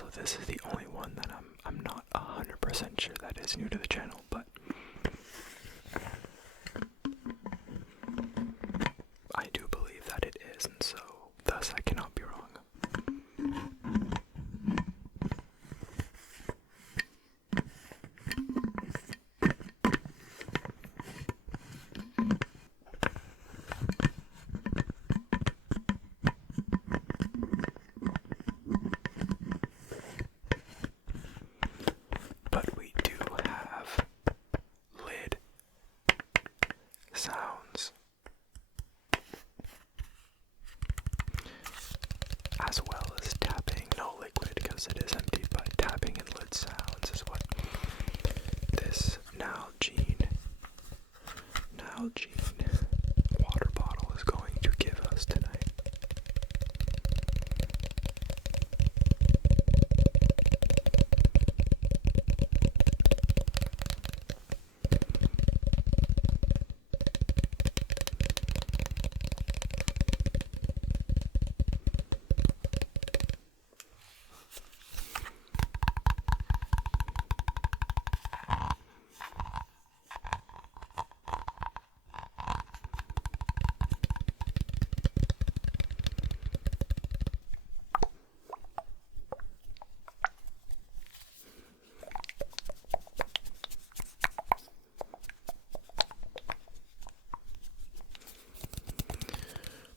Also, this is the only one that I'm not 100% sure that is new to the channel, but I do believe that it is, and so thus I cannot be wrong. But we do have lid sounds, as well as tapping. No liquid because it is empty, but tapping and lid sounds is what this Nalgene water bottle is going to give us tonight.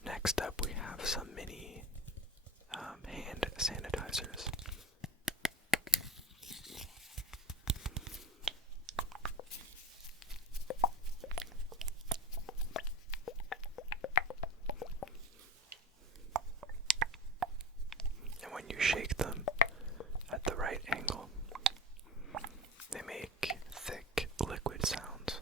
Next up, we have some mini hand sanitizers. And when you shake them at the right angle, they make thick liquid sounds.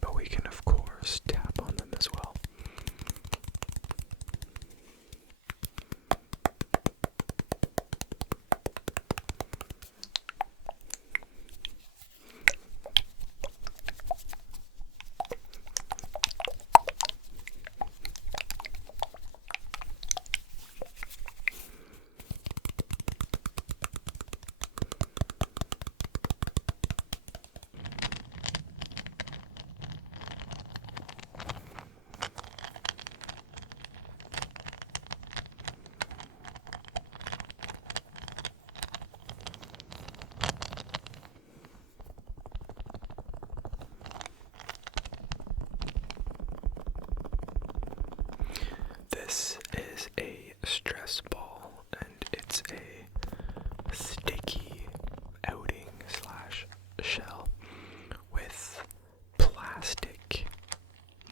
But we can, of course, tap on them as well. This is a stress ball, and it's a sticky outing slash shell with plastic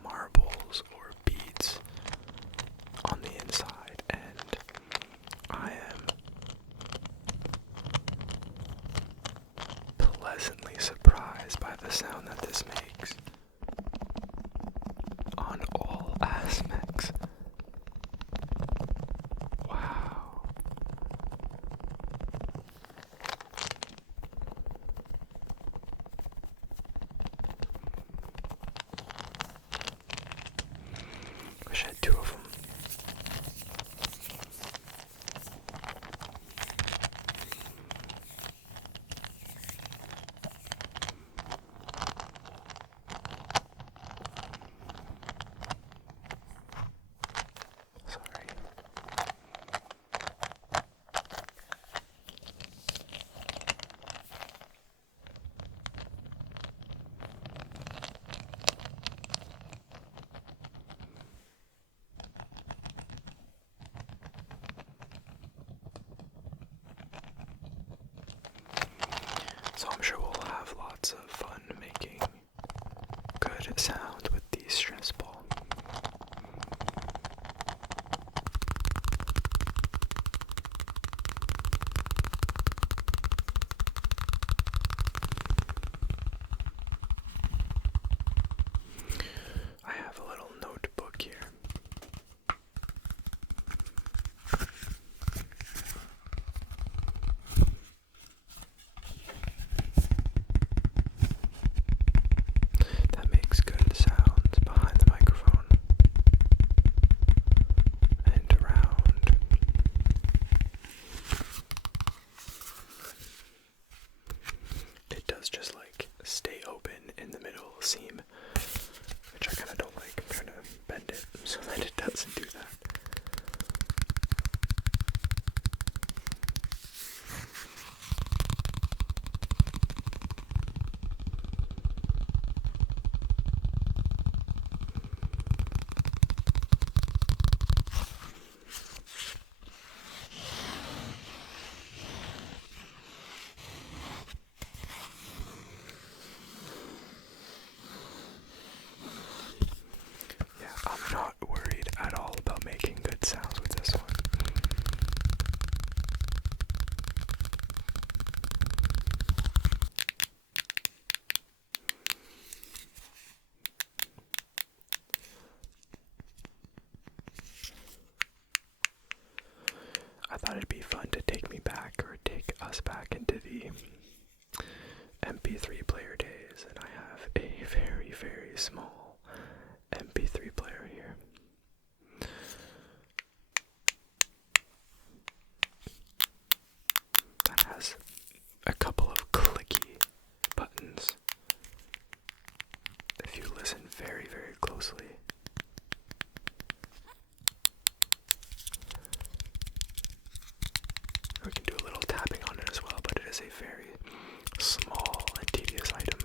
marbles or beads on the inside, and I am pleasantly surprised by the sound that this makes on all aspects. Wow. Wish I had two of them. Sorry. So I'm sure we'll have lots of fun making good sound with the stress ball. I have a little notebook small MP3 player here. That has a couple of clicky buttons. If you listen very, very closely, we can do a little tapping on it as well, but it is a very small and tedious item.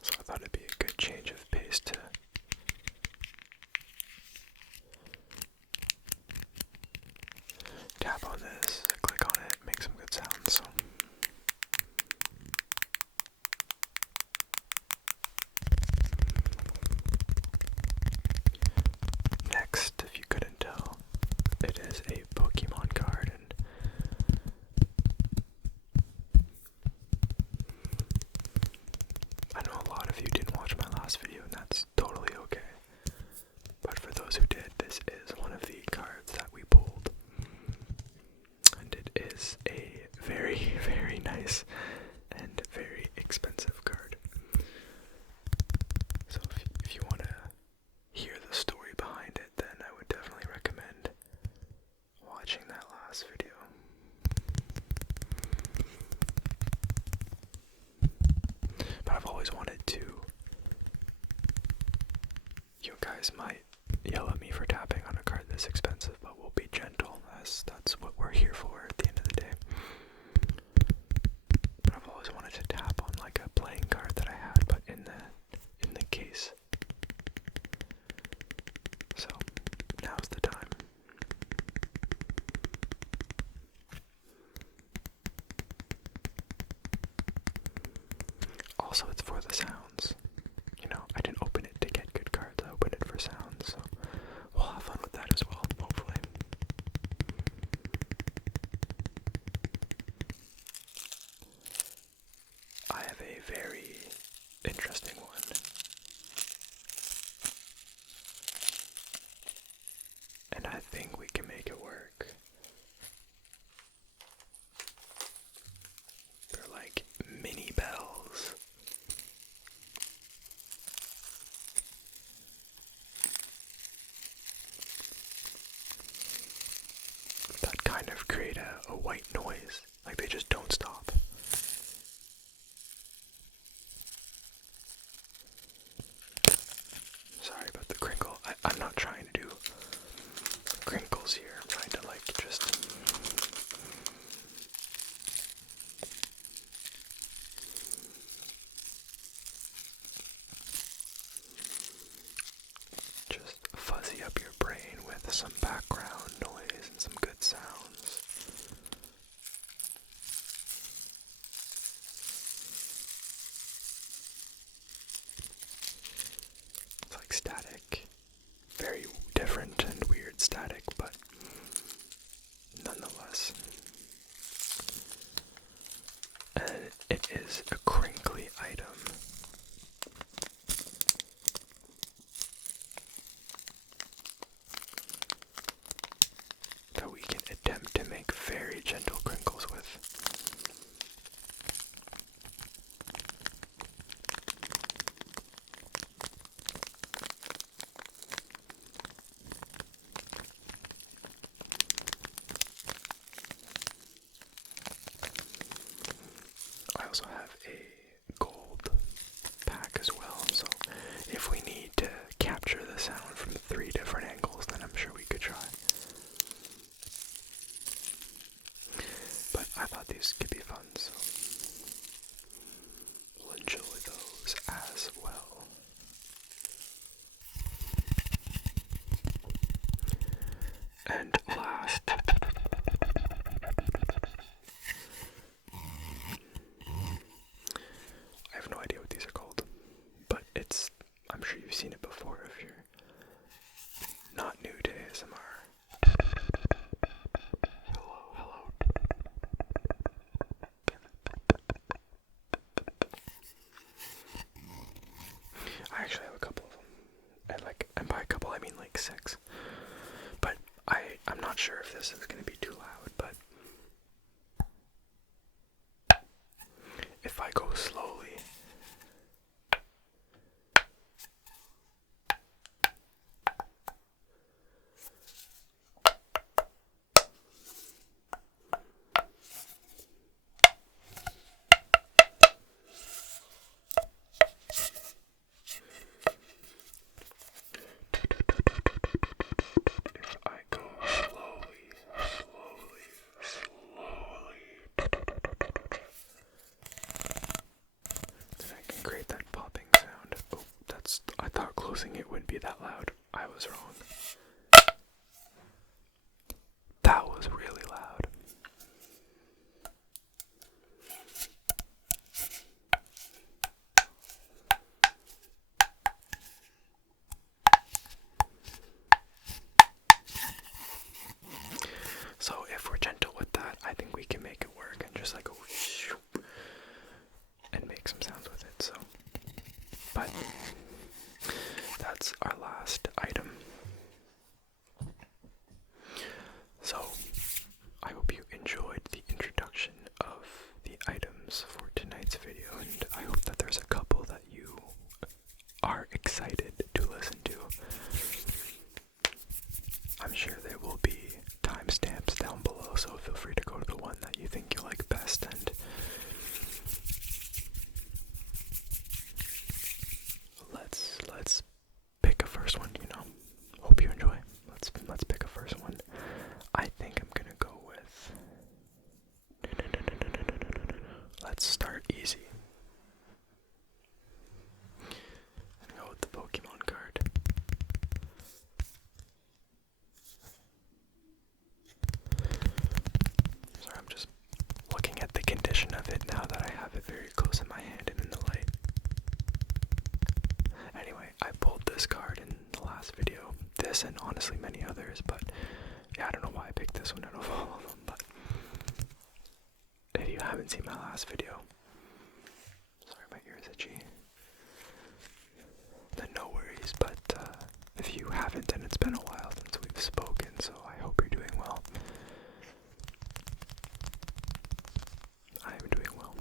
So I thought it'd be a good change of pace to tap on this, click on it, make some good sounds. So next, if you couldn't tell, it is a Pokemon card, and I know a lot of you didn't watch my last video, and that's totally okay. But for those who did, this is one of the cards that we pulled. And it is a very, very nice and very expensive card. So if you want to hear the story behind it, then I would definitely recommend watching that last video. But I've always wanted to. You guys might yell at me for tapping on a card this expensive, but we'll be gentle, as that's what we're here for at the end of the day. But I've always wanted to tap on like a playing card that I had, but in the case. So now's the time. Also, it's for the sounds. You know, I didn't open it to get good cards, I opened it for sounds, so we'll have fun with that as well, hopefully. I have a very interesting one. And I think we can make it work. They're like mini bells. That kind of create a white noise. Like they just don't stop. Sorry about the crinkle. I'm not trying to do crinkles here. I'm trying to like just fuzzy up your brain with some background noise and some good sounds. It's like static. Very different and weird static, but nonetheless. And it is a crinkly item. That we can attempt to make very gentle crinkles with. I also have a gold pack as well, so if we need to capture the sound from 3 different angles, then I'm sure we could try. But I thought these could be fun, so we'll enjoy those as well. And last, I have no idea what these are called, but I'm sure you've seen it before. 26. But I'm not sure if this is going to be too loud, but if I go slowly, then I can create that popping sound. Oh, I thought closing it wouldn't be that loud. I was wrong. That was really loud. So if we're gentle with that, I think we can make it work and just like go shoop and make some sounds with it. So, but that's our last item. So I hope you enjoyed the introduction of the items for tonight's video, and I hope that there's a couple that you are excited to listen to. I'm sure there will be timestamps down below, so feel free to go to the one that you think you like best, and let's pick a first one, you know. Hope you enjoy. Let's pick a first one. I think I'm gonna go with, let's start easy. And go with the Pokemon card. Sorry, I'm just looking at the condition of it now that I have it very close in my hand and in the light. Anyway, I pulled this card in the last video. This and honestly many others, but yeah, I don't know why I picked this one out of all of them, but if you haven't seen my last video, sorry, my ear is itchy, then no worries, but if you haven't, and it's been a while since we've spoken, so I hope you're doing well. I am doing well.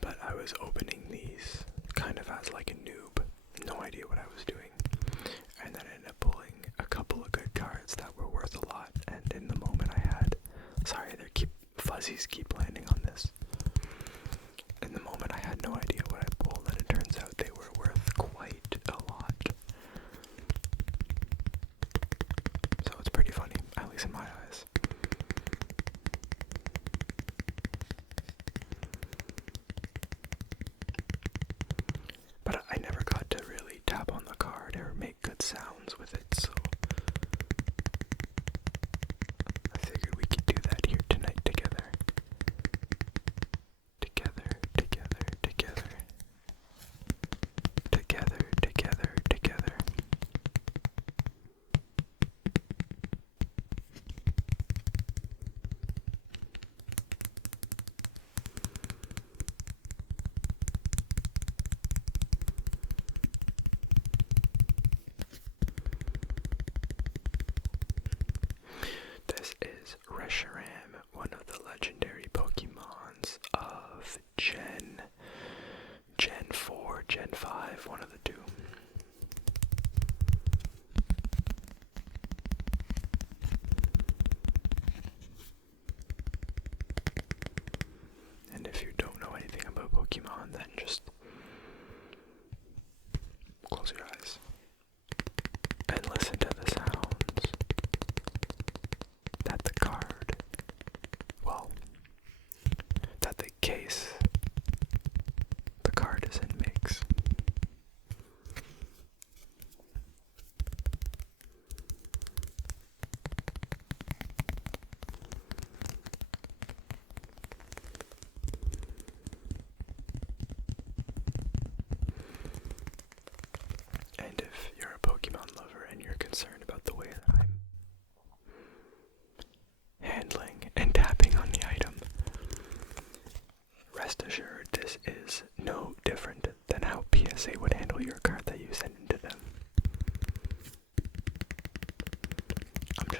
But I was opening these kind of as like a noob, no idea what I was doing, and then I ended up pulling a couple of good cards that were worth a lot, and in the moment I had, sorry, fuzzies keep landing on this. In the moment I had no idea what I pulled, and it turns out they were worth quite a lot. So it's pretty funny, at least in my eyes. But I never got to really tap on the card or make good sounds with it, so I figured we could do that here tonight together.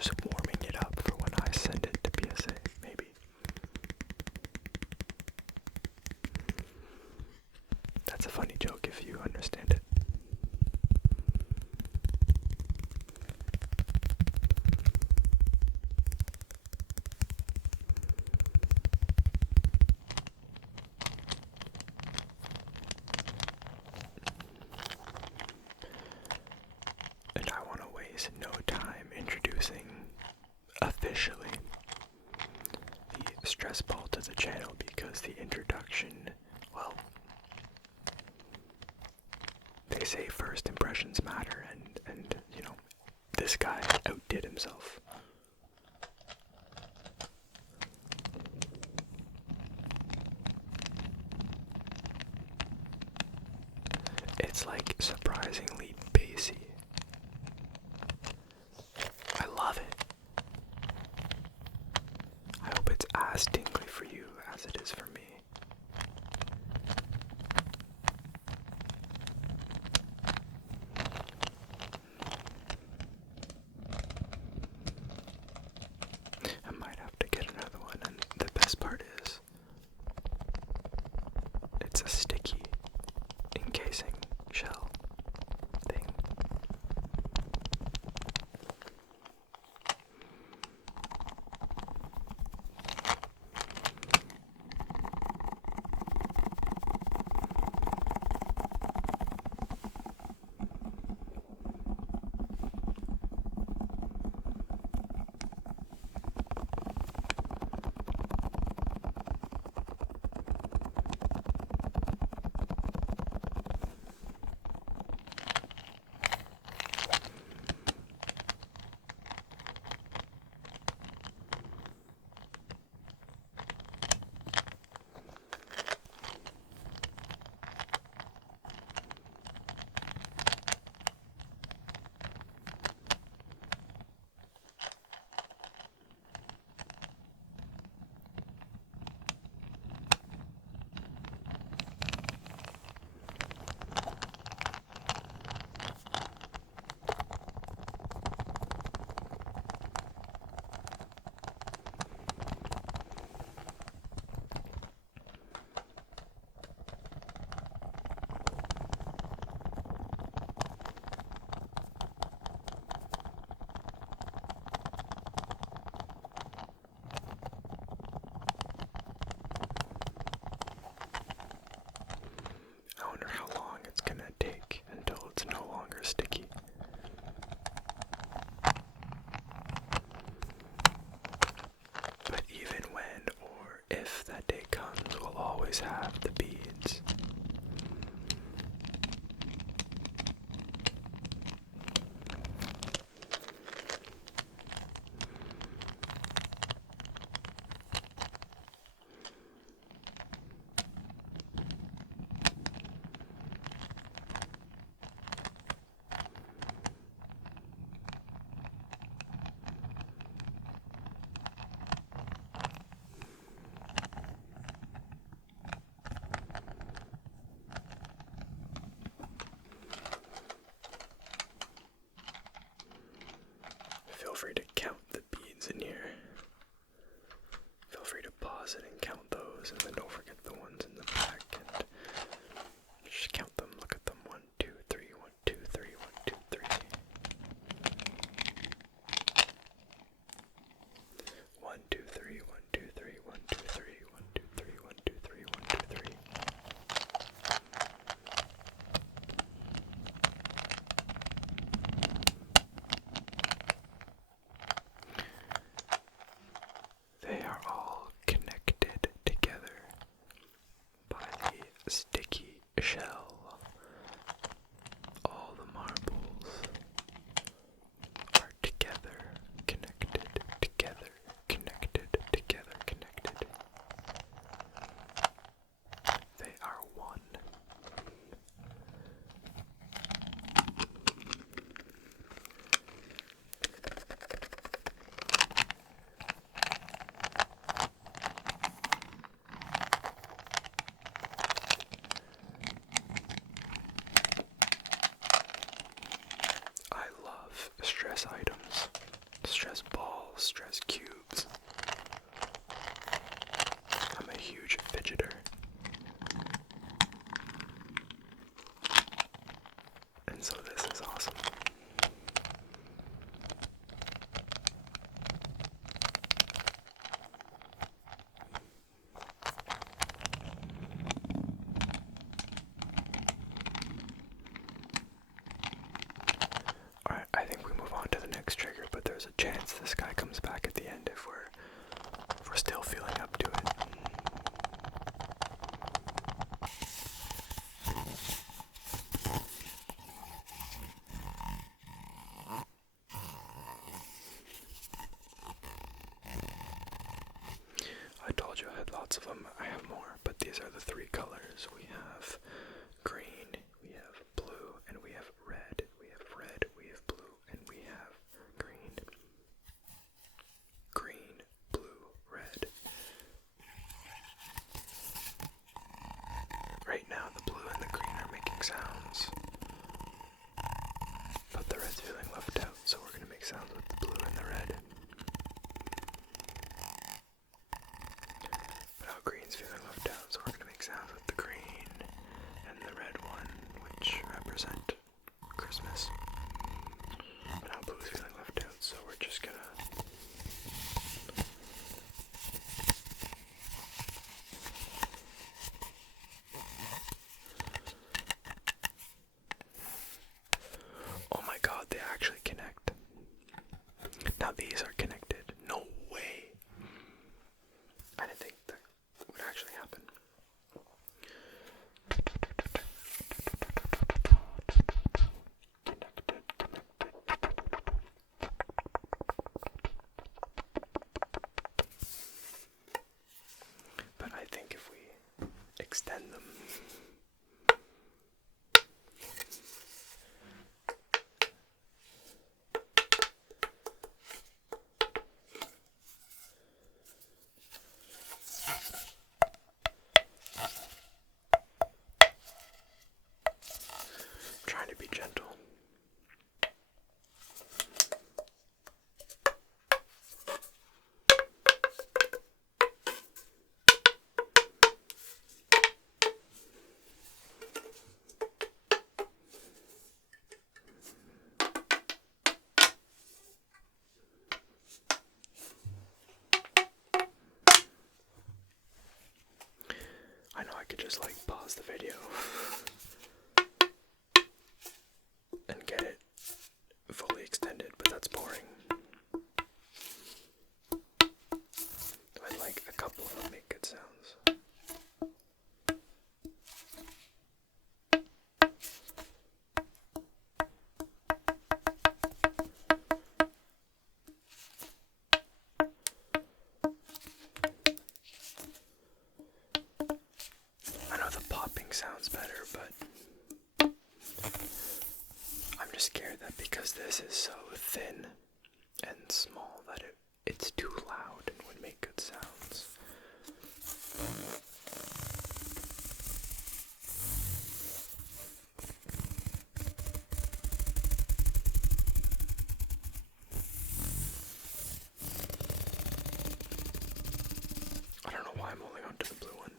just warming it up for when I send it to PSA, maybe. That's a funny joke if you understand it. And I want to waste no time introducing officially the stress ball to the channel, because the introduction, well, they say first impressions matter, and you know, this guy outdid himself. It's like surprisingly bassy. I love it. I hope it's as tingly for you as it is for me. I might have to get another one, and the best part is it's a sticky encasing shell thing. I wonder how long it's gonna take until it's no longer sticky. But even when or if that day comes, we'll always have the beads. Feel free to count the beads in here. Feel free to pause it and count those, and then don't forget the ones in the back. And just count them. Look at them. 1, 2, 3. 1, 2, 3. 1, 2, 3. 1, 2, 3. 1, 2, 3. 1, 2, 3. 1, 2, 3. 1, 2, 3. 1, 2, 3. They are all connected together by the sticky shell. All the marbles are together, connected, together, connected, together, connected. They are one. I love stress items. stress balls, stress cubes. I'm a huge fidgeter. And so this is awesome. Alright, I think we move on to the next trigger, but there's a chance this guy comes back at the end if we're still feeling up to it. I told you I had lots of them. I have more, but these are the three colors. We have green, we have blue, and we have red. We have red, we have blue, and we have green. Green, blue, red. Right now the blue and the green are making sounds, but the red's feeling left out, so we're going to make sounds with the blue and the red. But now green's feeling left out, so we're going to make sounds with the green and the red one, which represent Christmas. But now blue's feeling left out, so we're just going to oh my god, they actually connect. Now these are connected. No way. I didn't think that would actually happen. But I think if we extend them, trying to be gentle. I know I could just like pause the video and get it fully extended, but that's boring. I'd like a couple of them make good sounds. I know the popping sounds better, but I'm just scared that because this is so thin and small that it's too loud and would make good sounds. I don't know why I'm holding on to the blue one.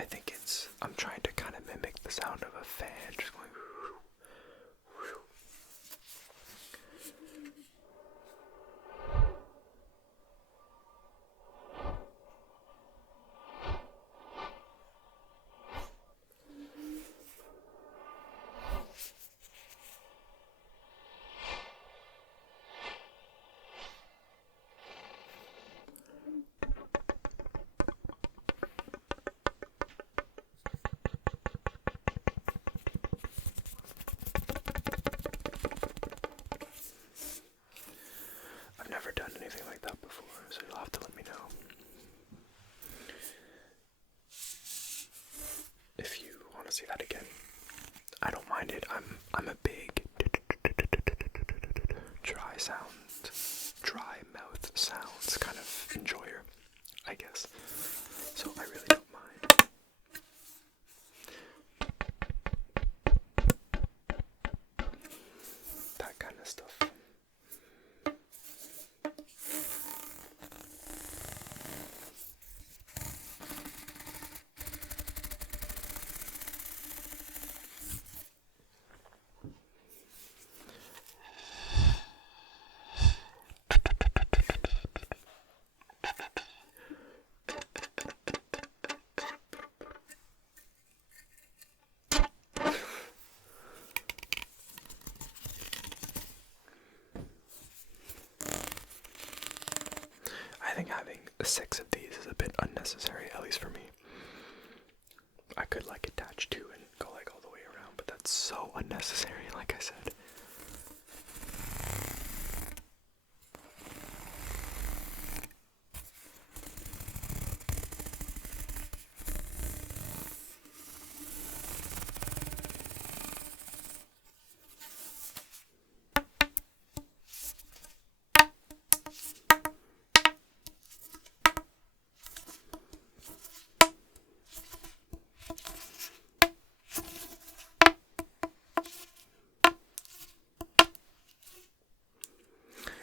I think I'm trying to kind of mimic the sound of a fan just going. I've never done anything like that before, so you'll have to let me know if you want to see that again. I don't mind it. I'm a big dry mouth sounds kind of enjoyer, I guess. So I really don't mind. That kind of stuff. I think having 6 of these is a bit unnecessary, at least for me. I could like attach 2 and go like all the way around, but that's so unnecessary, like I said.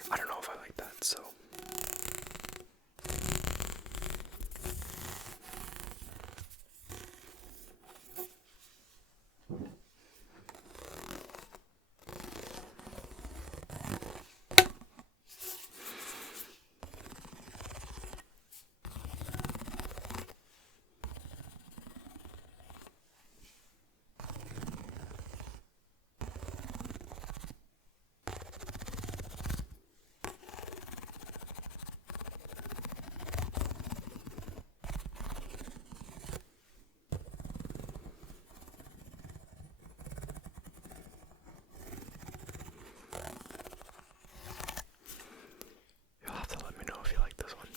I don't know if I like that, so. You'll have to let me know if you like this one.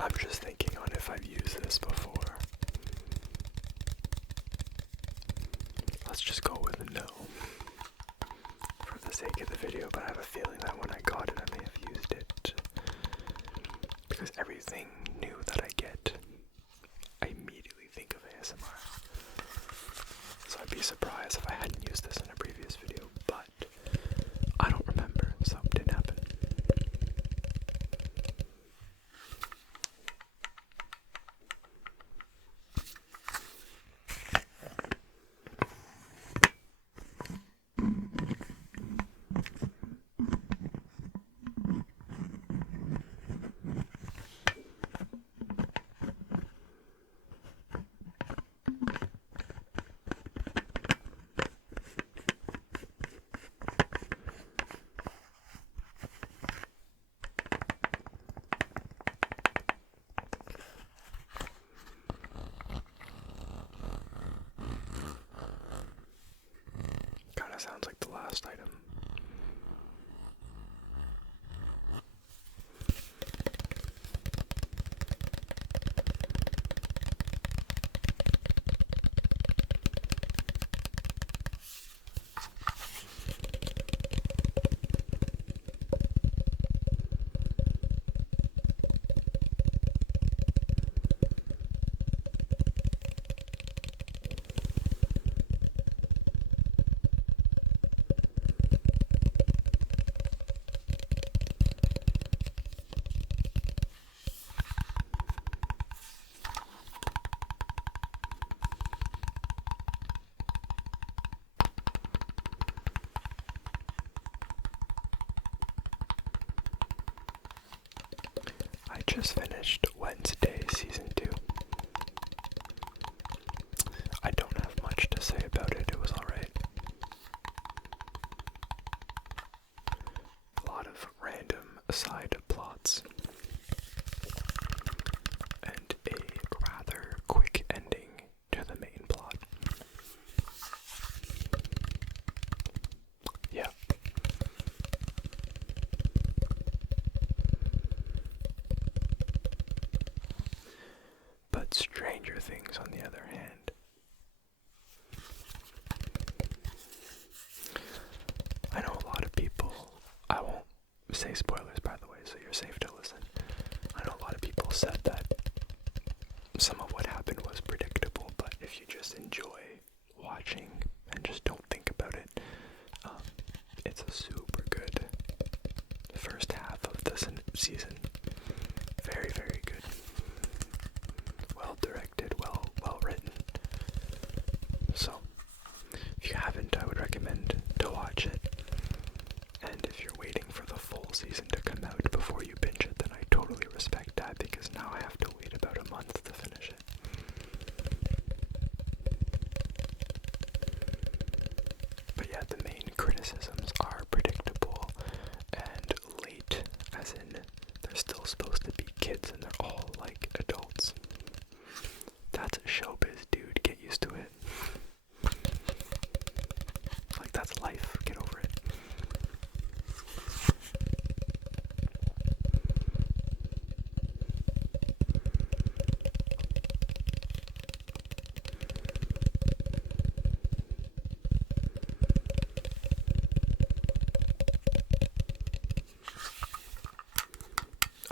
I'm just thinking on if I've used this before. Let's just go with a no for the sake of the video, but I have a feeling that when I got it, I may have used it. Because everything new that I get, I immediately think of ASMR. So I'd be surprised if I hadn't used this in a previous video, but I don't remember, so it didn't happen. Kinda sounds like the last item. just finished Wednesday Season 2. I don't have much to say about it. It was alright. A lot of random side plots. And a rather quick ending to the main plot. Yeah. But Stranger Things, on the other hand, I know a lot of people, I won't say spoilers by the way, so you're safe to listen. I know a lot of people said that some of what happened was predictable, but if you just enjoy watching and just don't think about it, it's a super good first half of the season. Very, very good. Well directed, well written. So, if you haven't, I would recommend to watch it. And if you're waiting for the full season to come out before you binge it, then I totally respect that, because now I have to wait about a month to finish it. But yeah, the main criticisms are predictable and late, as in they're still supposed to be kids and they're all like adults. That's showbiz, dude. Get used to it. Like, that's life. Get over it.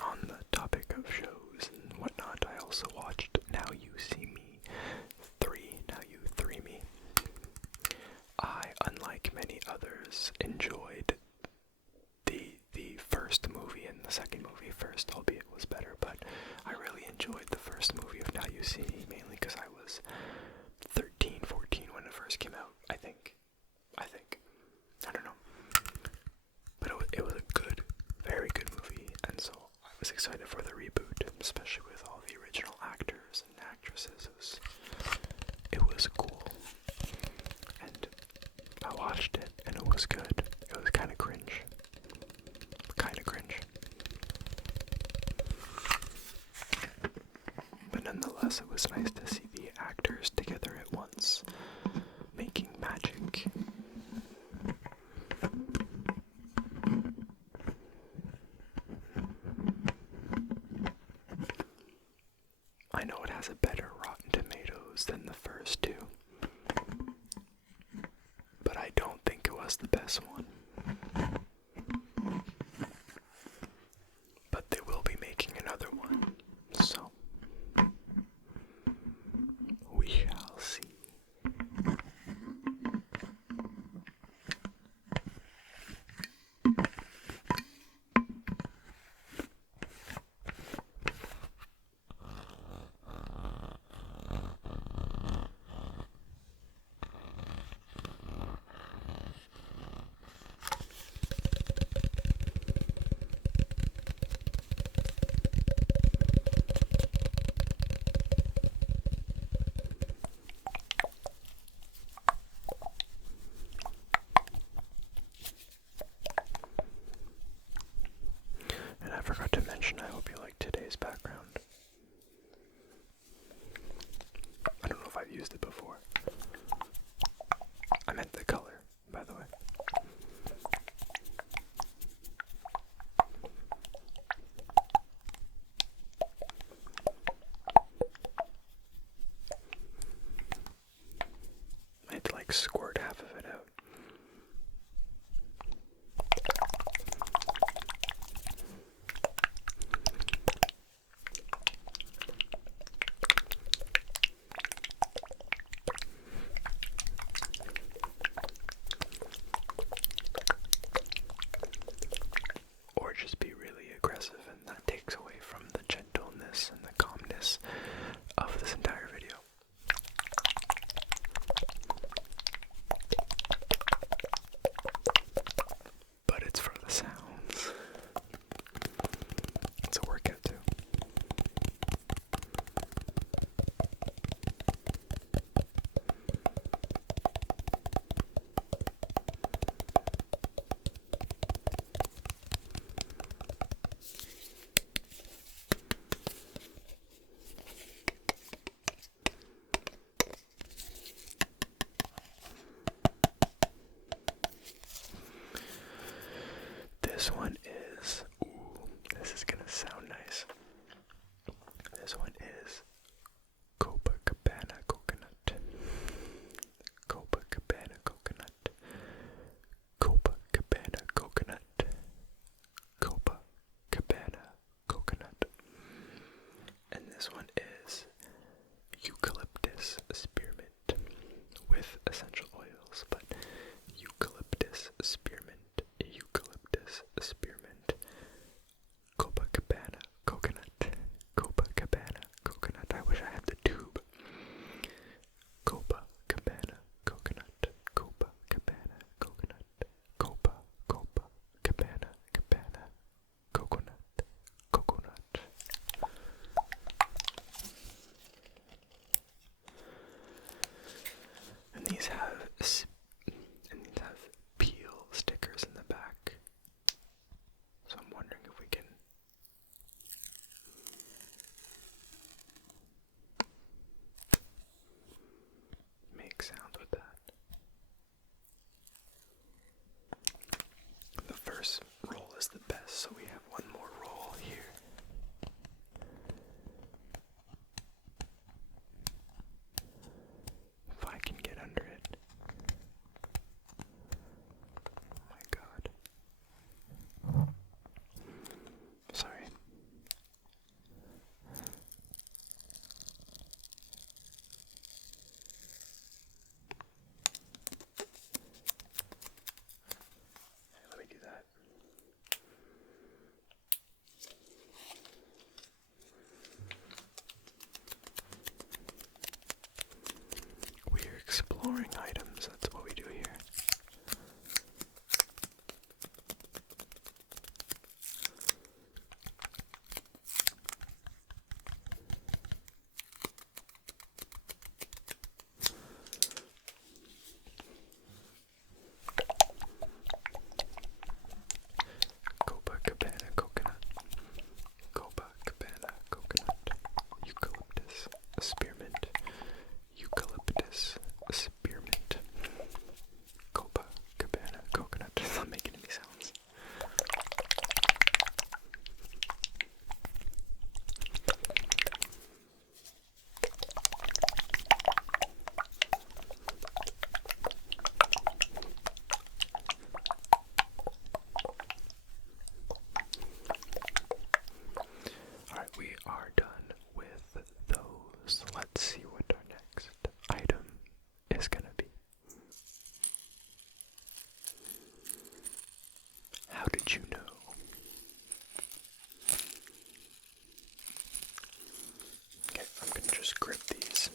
On the topic of shows and whatnot, I also watched Now You See Me 3. Now You 3 Me. I, unlike many others, enjoyed the first movie and the second movie first, albeit it was better, but I really enjoyed the first movie of Now You See Me, mainly because I was 13, 14 when it first came out, I think. I don't know. But it was a good, very good movie, and so I was excited for the reboot, especially with all the original actors and actresses. It was cool. And I watched it, and it was good. It was kind of cringe. But nonetheless, it was nice to see the actors together at once, making magic. I know it has a better Rotten Tomatoes than the first two, but I don't think it was the best one. But they will be making another one, so we shall see. And I forgot to mention, I hope you like today's background. I don't know if I've used it before. I meant the color, by the way. I had to like squirt half of it out. Or just be really aggressive, and that takes away from the gentleness and the calmness of this entire video. was the best, so we have one more roll here. If I can get under it. Oh my god. Sorry. Let me do that. We're exploring items, that's what we do here. Copacabana coconut. Copacabana coconut. Eucalyptus spearmint. Eucalyptus spearmint. Copacabana coconut. It's not making any sounds. Alright, we are done with those. Let's see what our next item is gonna be. How did you know? Okay, I'm gonna just grip these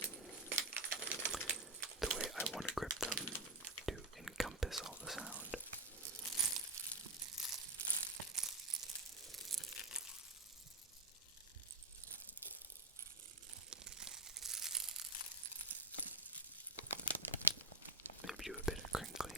the way I want to grip them to encompass all the sound. Maybe do a bit of crinkling.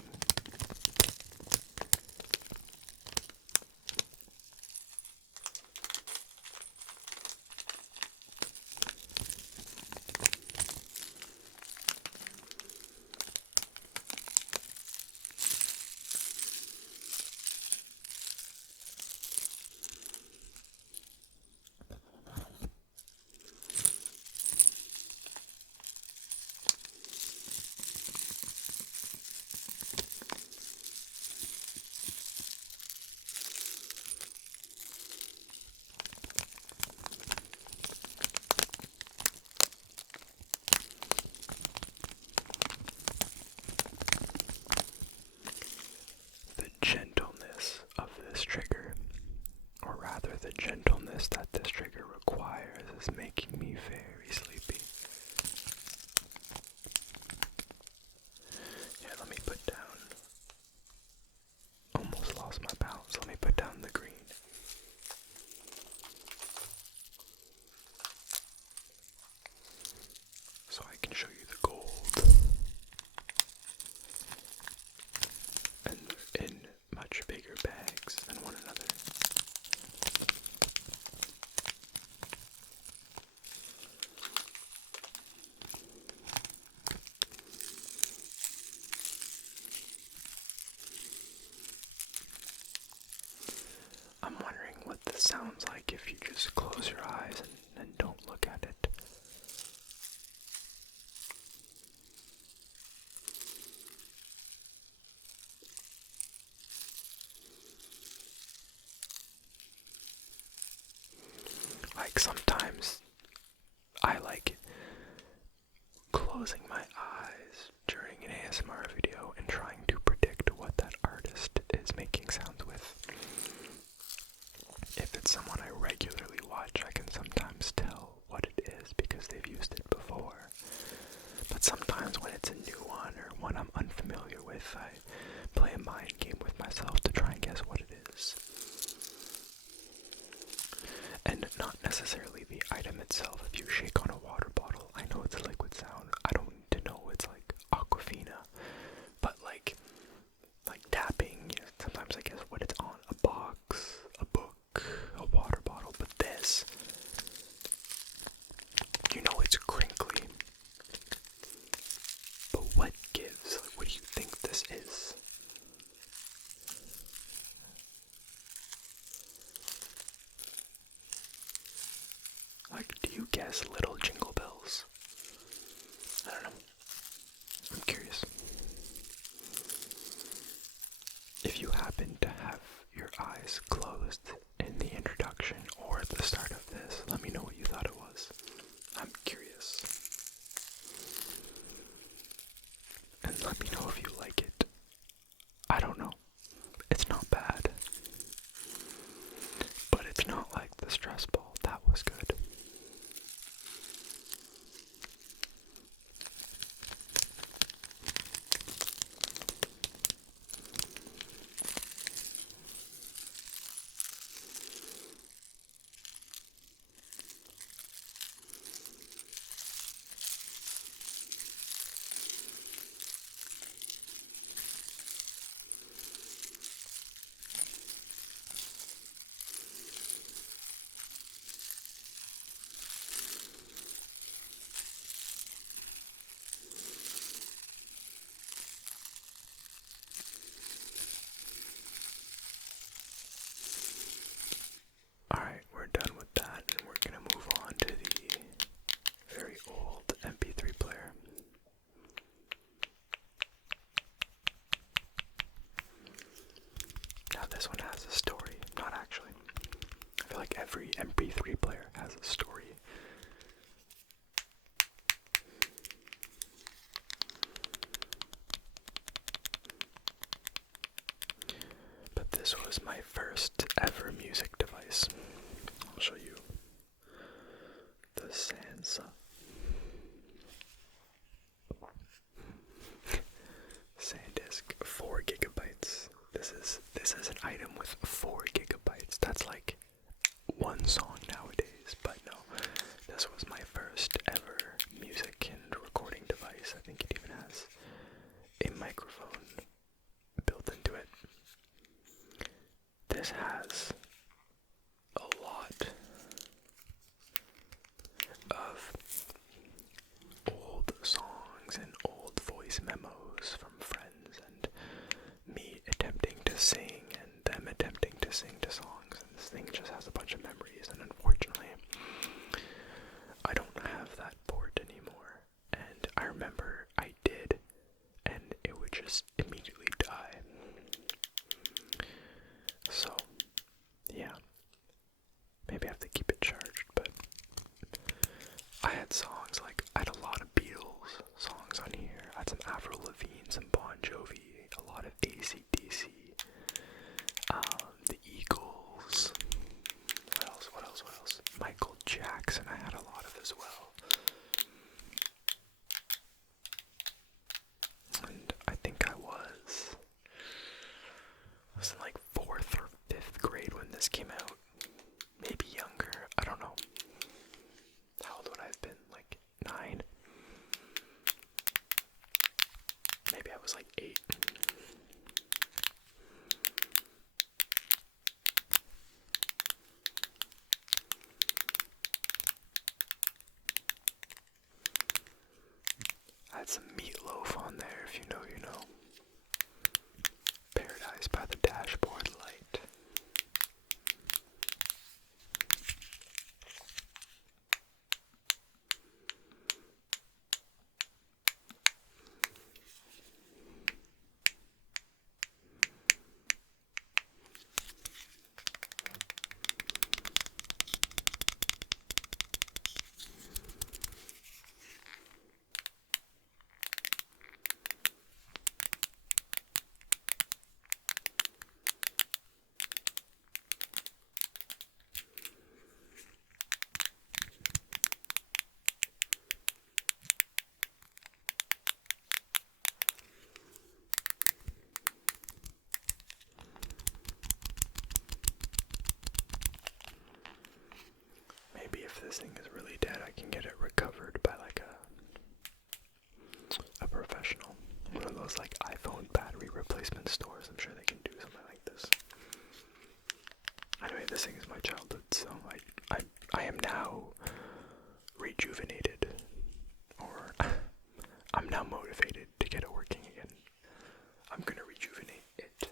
The gentleness of this trigger, or rather the gentleness that this trigger requires, is making me very sleepy. Yeah, let me put down, almost lost my balance, let me put down the green. So I can show you the gold. And they're in much bigger bags than one another. I'm wondering what this sounds like if you just close your eyes and don't look at it. Like sometimes I like closing my eyes during an ASMR video and trying to predict what that artist is making sounds with. If it's someone I regularly watch, I can sometimes tell what it is because they've used it before. But sometimes when it's a new one or one I'm unfamiliar with, I play a mind game with myself to try and guess what it is. And not necessarily the item itself. If you shake on a water bottle, I know it's a liquid sound. I don't need to know it's like Aquafina. But like tapping, sometimes I guess what it's on. A box, a book, a water bottle. But this, you know it's crinkly. But what gives? Like, what do you think this is? happen to have your eyes closed in the introduction or at the start of this, let me know what you thought it was. I'm curious. And let me know if you like it. I don't know. It's not bad. But it's not like the stress ball. That was good. Alright, we're done with that, and we're gonna move on to the very old MP3 player. Now this one has a story. Not actually. I feel like every MP3 player has a story. But this was my first ever music device. I'll show you the Sansa. SanDisk, 4 gigabytes. This is an item with 4 gigabytes. That's like one song nowadays, but no. This was my first ever music and recording device. I think it even has a microphone built into it. This has a lot of old songs and old voice memos from friends and me attempting to sing and them attempting to sing to songs, and this thing just has a bunch of memories, and unfortunately I don't have that port anymore. And I remember I did, and it would just immediately die. So yeah, maybe I have to keep it charged. But I had songs like, I had a lot of Beatles songs on here. I had some Avril Lavigne, some Bon Jovi, a lot of AC/DC, the Eagles. What else? Michael Jackson I had a lot of as well. And I think I was in like 4th or 5th grade when this came out. Maybe younger, I don't know. How old would I have been? Like 9? Maybe I was like 8. I had some Meatloaf on there, if you know, you know. Paradise by the Dashboard Light. Maybe if this thing is really dead, I can get it recovered by like a professional. One of those like iPhone battery replacement stores. I'm sure they can do something like this. Anyway, this thing is my childhood, so I am now rejuvenated, or I'm now motivated to get it working again. I'm gonna rejuvenate it.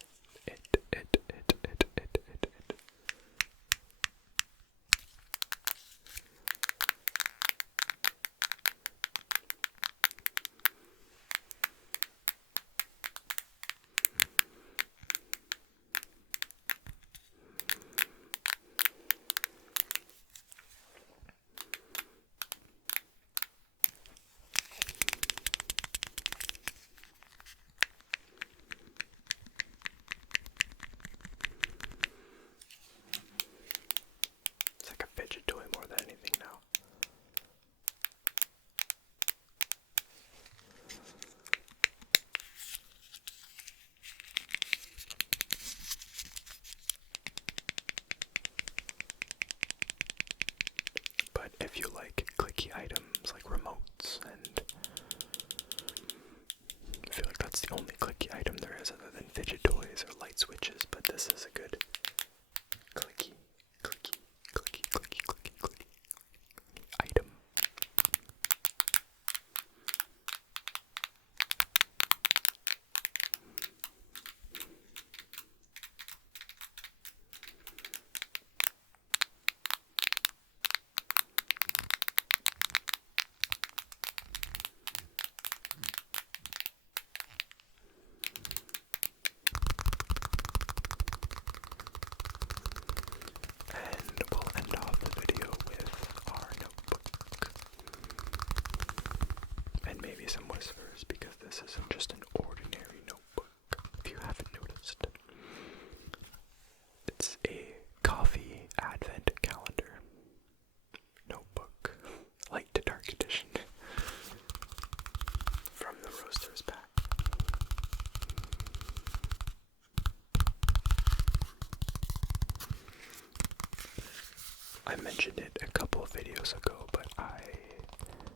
I mentioned it a couple of videos ago, but I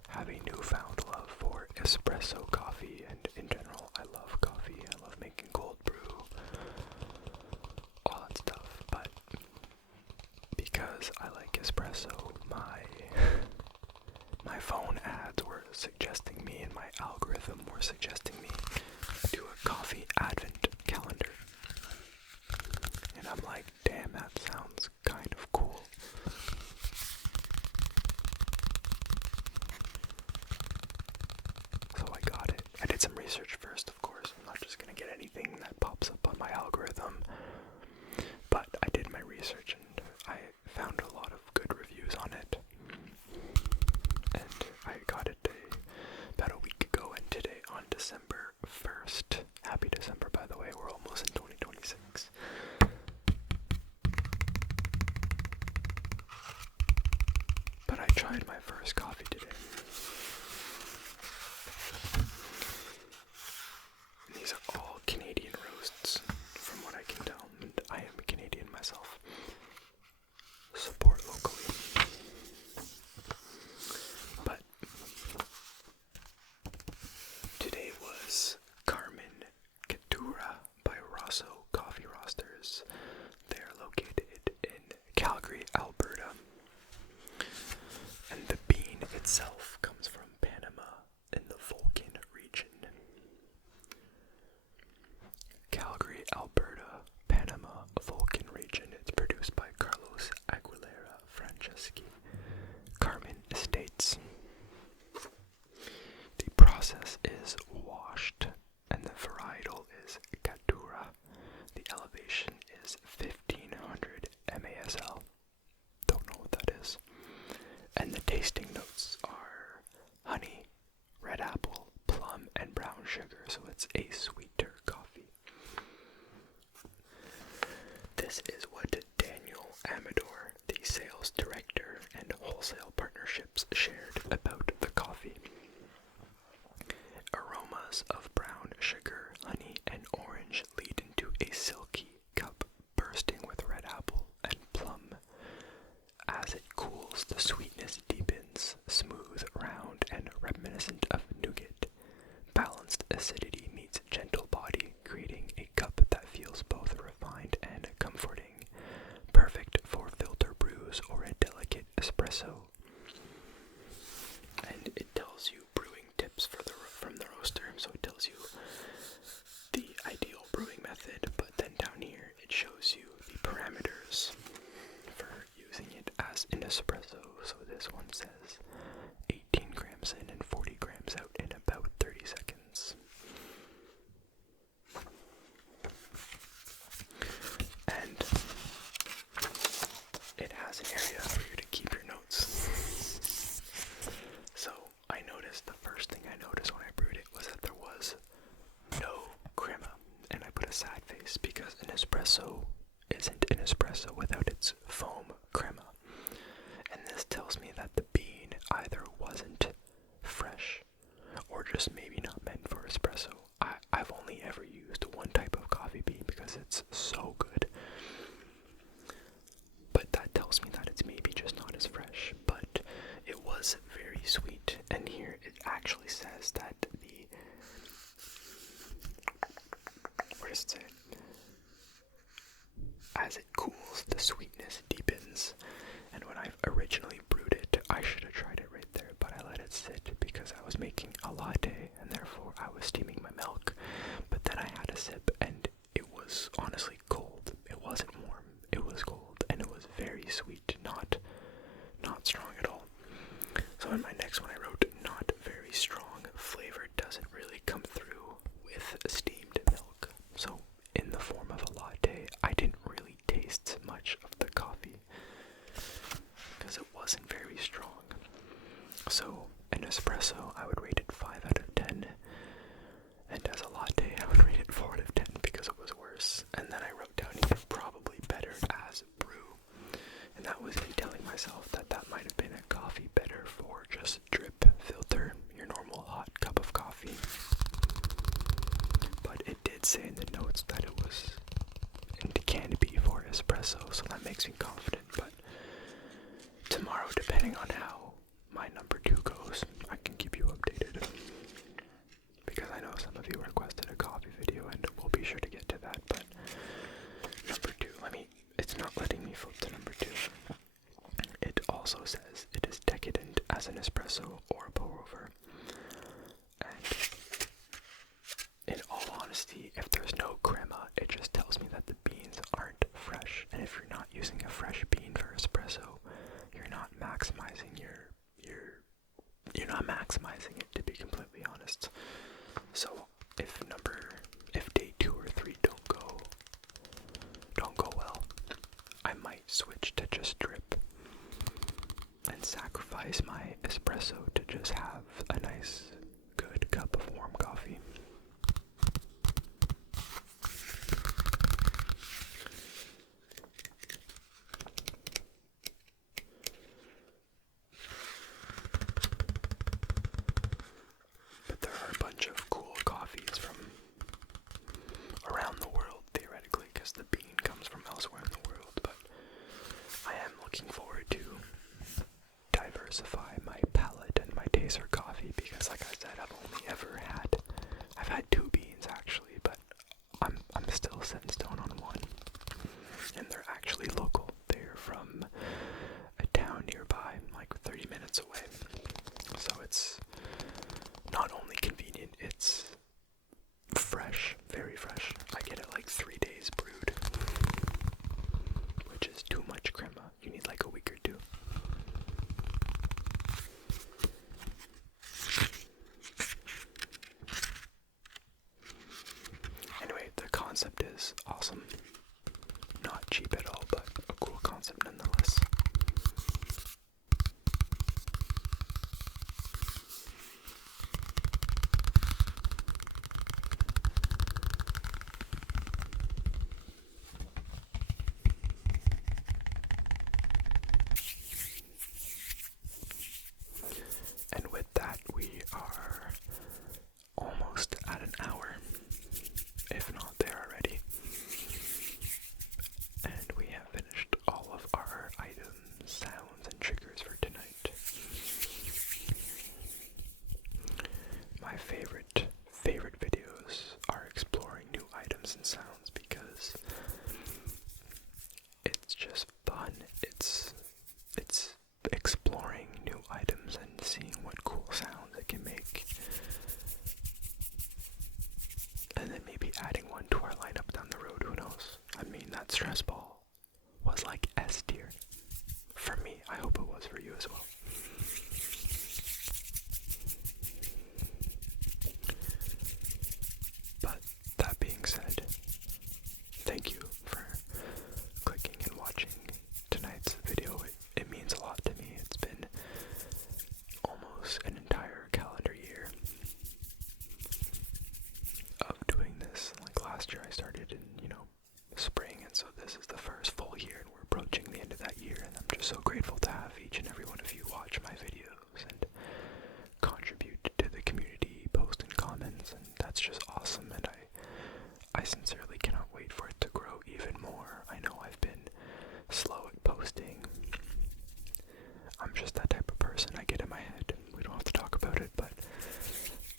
have a newfound love for espresso coffee, and in general, I love coffee. I love making cold brew, all that stuff, but because I like espresso, my phone ads were suggesting me, and my algorithm were suggesting me to a coffee advent calendar. And I'm like, damn, that sounds kind of cool. So I got it. I did some research first, of course. I'm not just gonna get anything that pops up on my algorithm. But I did my research and I found a lot of good reviews on it. And I got it about a week ago, and today on December 1st. Happy December, by the way, we're almost in 2026. But I tried my first coffee today. And these are all Canadian roasts, from what I can tell, and I am Canadian myself. Support locally. But today was Carmen Catura by Rosso Coffee Roasters. They're located in Calgary, Alberta. And the bean itself comes from Panama in the Vulcan region. Calgary, Alberta, Panama, Vulcan region. It's produced by Carlos Aguilera Franceschi, Carmen Estates. The process is washed, and the varietal is Catura. The elevation is 1500 MASL. Don't know what that is. And the tasting notes are honey, red apple, plum, and brown sugar, so it's a sweeter coffee. This is what Daniel Amador, the sales director and wholesale partnerships, shared about the coffee. Aromas of brown sugar, honey, and orange lead into a silky cup bursting with red apple and plum. As it cools, the sweetness deepens, smooth, round, and reminiscent of nougat. Balanced acidity meets gentle body, creating a cup that feels both refined and comforting. Perfect for filter brews or a delicate espresso. And it tells you brewing tips from the roaster, so it tells you the ideal brewing method, but then down here it shows you the parameters for using it as an espresso. So this one says 18 grams in and 40 grams out in about 30 seconds. And it has an area for you to keep your notes. So I noticed, the first thing I noticed when I brewed it was that there was no crema, and I put a sad face because an espresso isn't an espresso without its foam crema. And this tells me that the bean either wasn't fresh or just maybe not meant for espresso. I've only ever used one type of coffee bean because it's so good. But that tells me that it's maybe just not as fresh. But it was very sweet. And here it actually says that where does it say? As it cools, the sweetness deepens. And when I originally brewed it, I should have tried it right there, but I let it sit because I was making a latte, and therefore I was steaming my milk. But then I had a sip, and it was honestly cold. It wasn't warm. It was cold, and it was very sweet, not strong at all. So in my next one I wrote, not very strong. Flavor doesn't really come through with steamed milk. So in the form of a latte, I didn't really taste much of the coffee because it wasn't very strong. So an espresso, I would rate it 5 out of 10. And as a latte, I would rate it 4 out of 10 because it was worse. And then I wrote down here, probably better as brew. And that was me telling myself that that might have been a coffee better for just drip filter, your normal hot cup of coffee. But it did say in the notes that it was and can be for espresso, so that makes me confident. But tomorrow, depending on how my number 2 goes, I can keep you updated. Because I know some of you requested a coffee video, and we'll be sure to get to that, but number 2, it's not letting me flip to number 2. It also says it is decadent as an espresso or a pour-over. And in all honesty, if there's no crema, it just tells me that the beans aren't fresh. And if you're not using a fresh bean for espresso, you're not maximizing you're not maximizing it, to be completely honest. So if day 2 or 3 don't go well, I might switch to just drip and sacrifice my espresso to just have a nice, good cup of warm coffee. But there are a bunch of cool coffees from around the world, theoretically, because the bean comes from elsewhere in the world, but I am looking forward to diversify my palate and my taste for coffee, because like I said, I've had 2 beans actually, but I'm still set in stone on 1, and they're actually local. They're from a town nearby, like 30 minutes away, so it's not only convenient, it's fresh, very fresh. I get it like 3 days brewed, which is too much crema. You need like a week or 2. Anyway, the concept is awesome. Not cheap at all, but a cool concept nonetheless. And with that, we are almost at an hour, if not there already. And we have finished all of our items, sounds, and triggers for tonight. My favorite videos are exploring new items and sounds, because it's just fun. It's exploring new items and seeing what cool sounds it can make, and then maybe adding one to our lineup down the road. Who knows? That stress ball was like S tier for me. I hope it was for you as well. But that being said, thank you for clicking and watching tonight's video. It means a lot to me. It's been almost an entire calendar year of doing this. Like last year I started in, spring, and so this is the first full year, and we're approaching the end of that year, and I'm just so grateful to have each and every one of you watch my videos and contribute to the community, post and comments, and that's just awesome, and I sincerely cannot wait for it to grow even more. I know I've been slow at posting. I'm just that type of person. I get in my head. We don't have to talk about it, but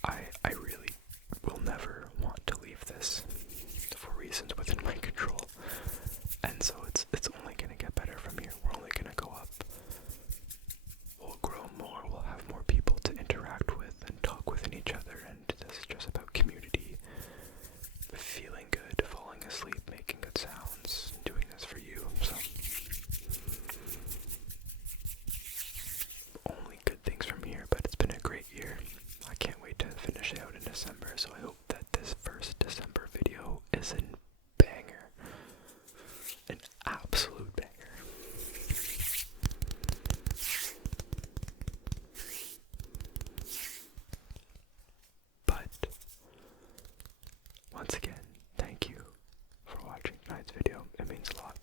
I really will never want to leave this for reasons within my control. And so it's only gonna get better from here. We're only gonna go up. We'll grow more. We'll have more people to interact with and talk with each other. And this is just about community, feeling good, falling asleep, making good sounds, doing this for you. So only good things from here. But it's been a great year. I can't wait to finish it out in December. So I hope that this first December video is a banger. An absolute banger. But once again, thank you for watching tonight's video. It means a lot.